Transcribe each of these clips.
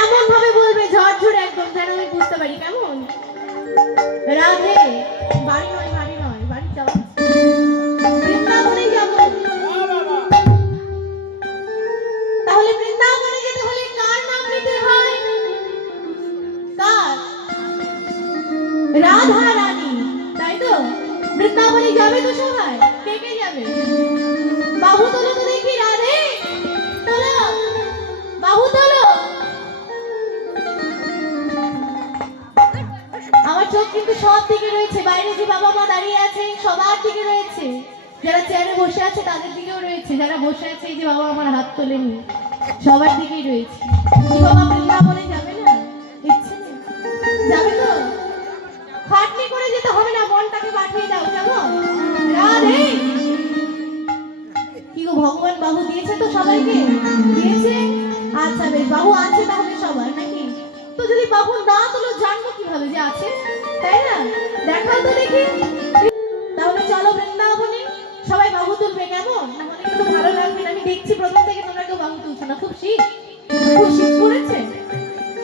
এমন ভাবে বলবে ঝরঝরে একদম, যেন আমি বুঝতে পারি। কেমন? রাধে, বাড়ি নয় বাড়ি নয়, বাড়ি যাও, বৃন্দাবনে যাব। তাহলে বৃন্দাবনে যেতে হলে কার নাম নিতে হয়? কার? রাধা রানী, তাই তো? বৃন্দাবনে যাবে তো সবাই? কে কে যাবে? বাহু তোলো তো দেখি, রাধে তোলো, বাহু তোলো। আমার চোখ কিন্তু সব দিকে রয়েছে, বাইরে যে বাবা মা দাঁড়িয়ে আছে সবার দিকে রয়েছে, যারা চেয়ারে বসে আছে তাদের দিকেও রয়েছে, যারা বসে আছে এই যে বাবা আমার হাত তোলেনি সবার দিকেই রয়েছে। কি বাবা বৃন্দাবনে যাবে না? ইচ্ছে নেই? যাবে তো? খাটনি করে যেতে হবে না, মনটাকে পাঠিয়ে দাও। কেমন? রাধে। কি গো ভগবান বাহু দিয়েছে তো সবাইকে? দিয়েছে? আচ্ছা বেশ, বাহু আছে তাহলে সবার নাকি? তো যদি বাহু না তোলো জানবো কিভাবে যে আছে, তাই না? দেখাও তো দেখি। তাহলে চলো বৃন্দাবনে, সবাই বাহু তুলবে। কেমন? নাহলে কিন্তু ভালো লাগবে না। আমি দেখছি প্রথম থেকে তোমরা কেউ বাহু তুলছো না। খুব শীত, খুব শীত পড়েছে।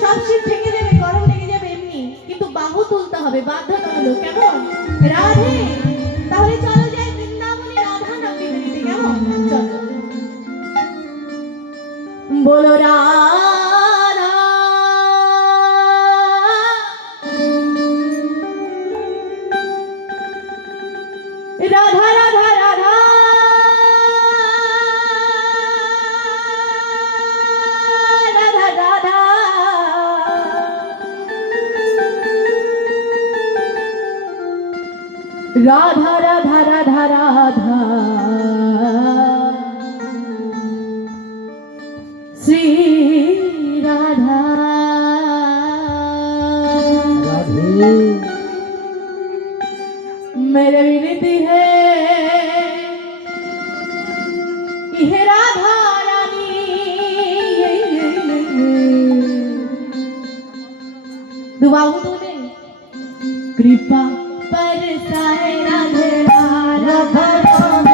সব শীত ঠেকে যাবে, গরম লেগে যাবে এমনি, কিন্তু বাহু তুলতে হবে বাধ্যতামূলক। কেমন? রাধে। তাহলে চলো যাই বৃন্দাবনে রাধা নবমী দিতে। কেমন? চলো। বলো রাধা রাধা রাধা রাধা রাধা রাধা রাধা রাধা রাধা রাধা श्री राधा राधे। मेरे विनती है यह राधा रानी, दुआओं तूने कृपा बरसाए राधे राधा रानी।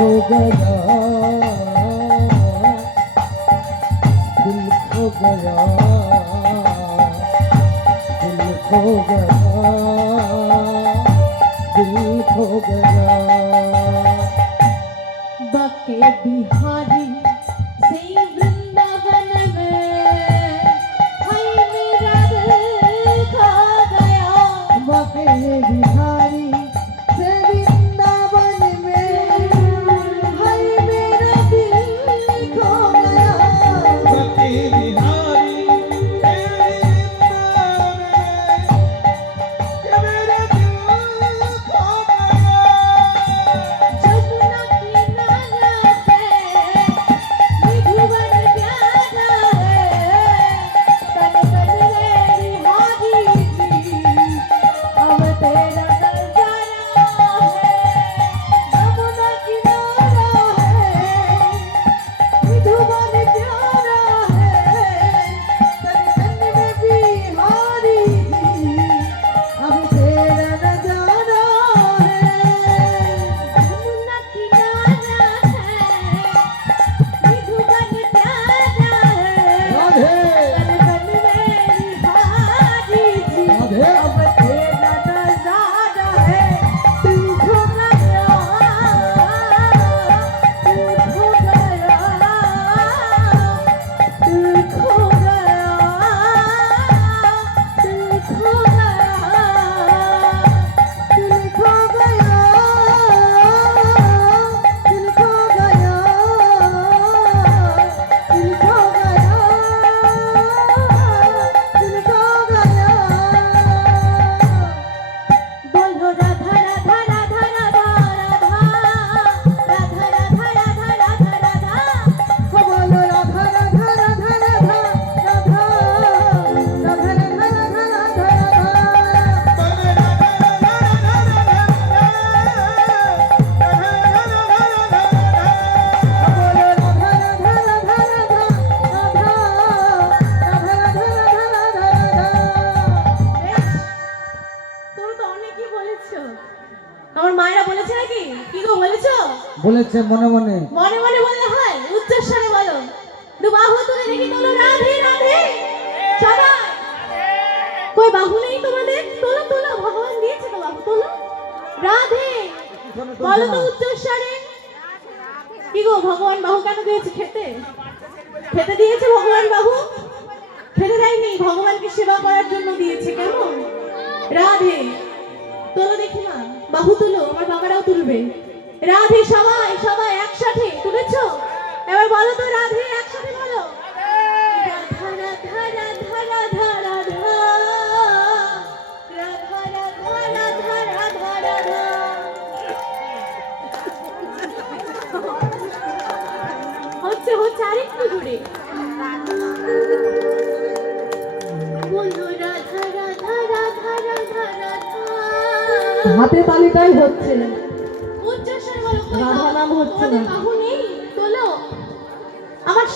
खो गया, दिल खो गया, दिल खो गया, दिल खो गया। बके बिहारी से वृंदावन में हाय मेरा दिल खो गया। बके बिहारी से वृंदावन में हाय मेरा दिल खो गया। बके बिहारी से वृंदावन में मेरा दिल खो गया। जमुना किनारा पे मधुवन प्यारा है, तन तन रे बिहारी जी, अब तेरा नजारा है। जमुना किनारा है, मधुवन प्यारा है, तन तन रे बिहारी जी, अब तेरा नजारा है। जमुना किनारा है, मधुवन प्यारा है, राधे तन तन रे बिहारी जी, राधे अब तेरा नजारा है। दिल खो गया, दिल खो गया, दिल खो गया, दिल खो गया, दिल खो गया, दिल खो गया, दिल खो गया, दिल खो गया। बोलो राधा राधा राधा राधा राधा राधा राधा राधा राधा राधा। हो बोलो राधा राधा राधा राधा राधा राधा राधा राधा राधा। बोलो राधा राधा राधा राधा राधा राधा राधा राधा। তোমরা তো অনেকই বলেছো। আমার মায়েরা বলেছে নাকি? কি গো বলেছো? বলেছে মনে মনে। মনে মনে বললে হয়, উচ্চস্বরে বলো। দু বাহু তুলে দেখি তোলো রাধে রাধে। সবাই কই বাহু নেই তোমাদের? তোলো তোলো, ভগবান দিয়েছে তো বাহু, তোলো রাধে বলো তো উচ্চস্বরে। কি গো ভগবান বাহু কেন দিয়েছে? খেতে খেতে দিয়েছে ভগবান বাহু? খেতে দেয়নি, ভগবানকে সেবা করার জন্য দিয়েছে। কেমন রাধে তোলো দেখি মা, বাহু তুলো, আমার বাবারাও তুলবে। রাধে সবাই সবাই একসাথে তুলেছো? এবার বলো তো রাধে, একসাথে বলো। রাধা রাধা রাধা রাধা রাধা, রাধা রাধা রাধা রাধা রাধা। হচ্ছে হচ্ছে আরেকটু জুড়ে বলো রাধা রাধা রাধা রাধা রাধা। হাতে তালিটাই হচ্ছে, উচ্চস্বরে বলো। কই রাধা নাম হচ্ছে তোমাদের না। বাহু নেই, তোলো। আমার